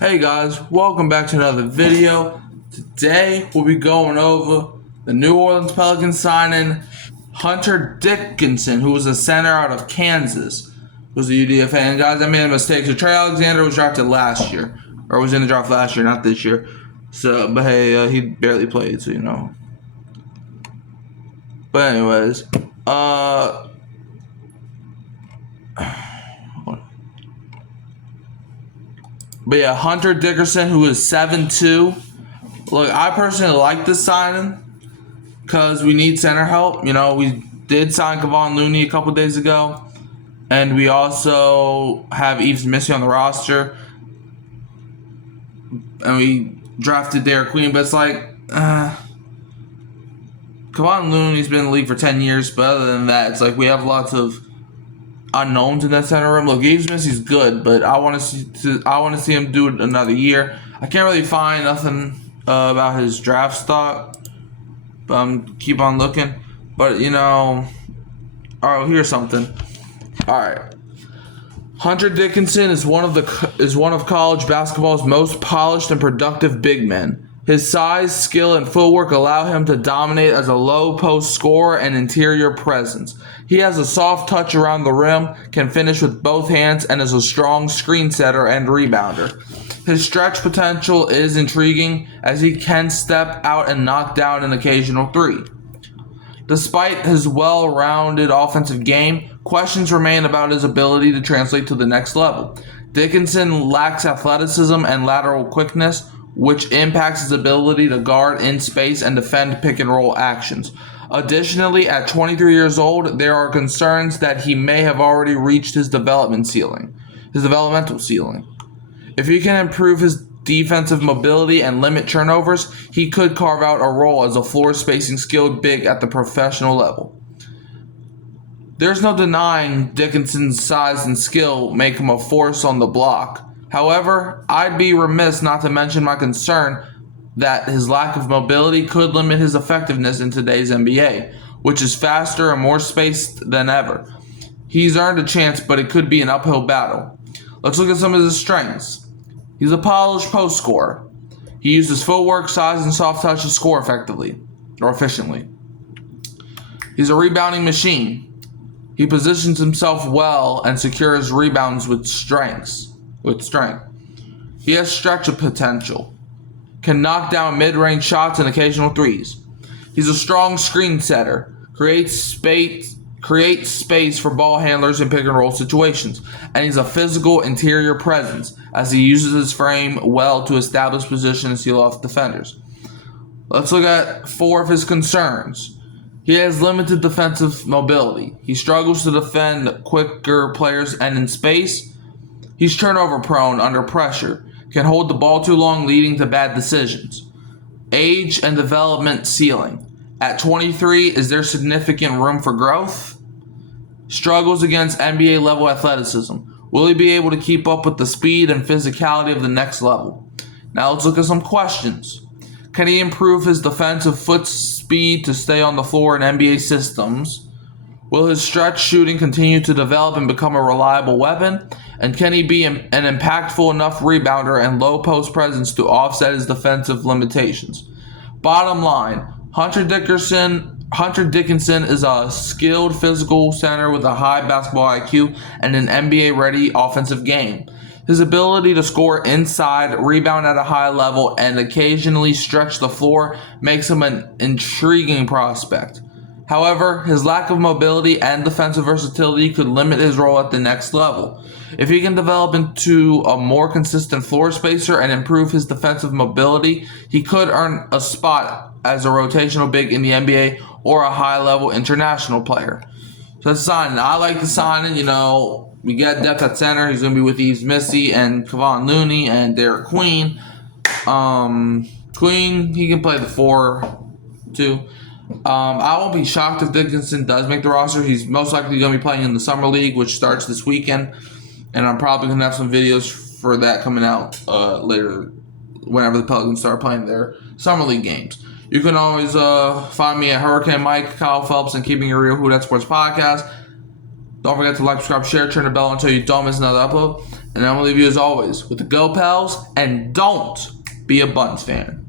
Hey guys, welcome back to another video. Today we'll be going over the New Orleans Pelicans signing Hunter Dickinson, who was a center out of Kansas, who's a UDFA. And guys, I made a mistake. So Trey Alexander was drafted last year, or was in the draft last year, not this year. So, but hey, he barely played, so you know. But anyways, But yeah, Hunter Dickinson, who is 7'2". Look, I personally like this signing because we need center help. You know, we did sign Kevon Looney a couple days ago, and we also have Yves Missy on the roster, and we drafted Derek Queen. But it's like, Kevon Looney's been in the league for 10 years, but other than that, it's like we have lots of unknowns in that center room. Look, Yves Missy's good, but I want to see him do it another year. I can't really find nothing about his draft stock, but I'm keep on looking. But you know, all right, well, here's something. All right, Hunter Dickinson is one of college basketball's most polished and productive big men. His size, skill, and footwork allow him to dominate as a low-post scorer and interior presence. He has a soft touch around the rim, can finish with both hands, and is a strong screen setter and rebounder. His stretch potential is intriguing, as he can step out and knock down an occasional three. Despite his well-rounded offensive game, questions remain about his ability to translate to the next level. Dickinson lacks athleticism and lateral quickness, which impacts his ability to guard in space and defend pick-and-roll actions. Additionally, at 23 years old, there are concerns that he may have already reached his developmental ceiling. If he can improve his defensive mobility and limit turnovers, he could carve out a role as a floor-spacing skilled big at the professional level. There's no denying Dickinson's size and skill make him a force on the block. However, I'd be remiss not to mention my concern that his lack of mobility could limit his effectiveness in today's NBA, which is faster and more spaced than ever. He's earned a chance, but it could be an uphill battle. Let's look at some of his strengths. He's a polished post scorer. He uses footwork, size, and soft touch to score efficiently. He's a rebounding machine. He positions himself well and secures rebounds with strength. He has stretch potential. Can knock down mid-range shots and occasional threes. He's a strong screen setter. Creates space for ball handlers in pick-and-roll situations. And he's a physical interior presence, as he uses his frame well to establish position and seal off defenders. Let's look at 4 of his concerns. He has limited defensive mobility. He struggles to defend quicker players, and in space, he's turnover prone under pressure, can hold the ball too long, leading to bad decisions. Age and development ceiling. At 23, is there significant room for growth? Struggles against NBA level athleticism. Will he be able to keep up with the speed and physicality of the next level? Now let's look at some questions. Can he improve his defensive foot speed to stay on the floor in NBA systems? Will his stretch shooting continue to develop and become a reliable weapon? And can he be an impactful enough rebounder and low post presence to offset his defensive limitations? Bottom line, Hunter Dickinson is a skilled physical center with a high basketball IQ and an NBA-ready offensive game. His ability to score inside, rebound at a high level, and occasionally stretch the floor makes him an intriguing prospect. However, his lack of mobility and defensive versatility could limit his role at the next level. If he can develop into a more consistent floor spacer and improve his defensive mobility, he could earn a spot as a rotational big in the NBA or a high-level international player. So that's a signing. I like the signing. You know, we get depth at center. He's going to be with Yves Missy and Kevon Looney and Derek Queen. Queen, he can play the 4 too. I won't be shocked if Dickinson does make the roster. He's most likely going to be playing in the Summer League, which starts this weekend. And I'm probably going to have some videos for that coming out later whenever the Pelicans start playing their Summer League games. You can always find me at Hurricane Mike, Kyle Phelps, and Keeping It Real Who That Sports Podcast. Don't forget to like, subscribe, share, turn the bell until you don't miss another upload. And I'm going to leave you as always with the Go Pels, and don't be a Buns fan.